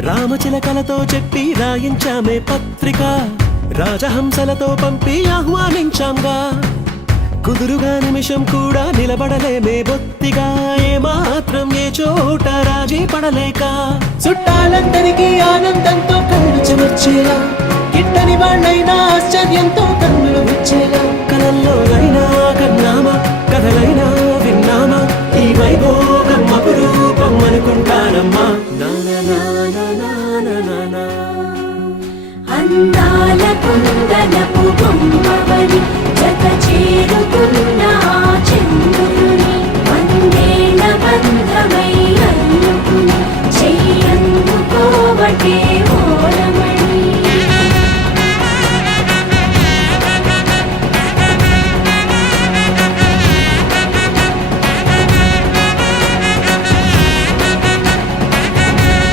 రామచిలకలతో చెప్పి రాయించామే పత్రిక. రాజహంసలతో పంపి ఆహ్వానించాంగా. కుదురుగా నిమిషం కూడా నిలబడలేమే బొత్తిగా. ఏమాత్రం ఏ చోట రాజీ పడలేక. చుట్టాలందరికీ ఆనందంతో కళ్ళు చెమర్చేలా. గిట్టని వాళ్ళైనా ఆశ్చర్యంతో కన్నులు వచ్చేలా. కలల్లోనైనా కన్నామా? కథలైనా విన్నామా? ఈ వైభోగం అపురూపం అనుకుంటానమ్మా. అందాల కుందనపు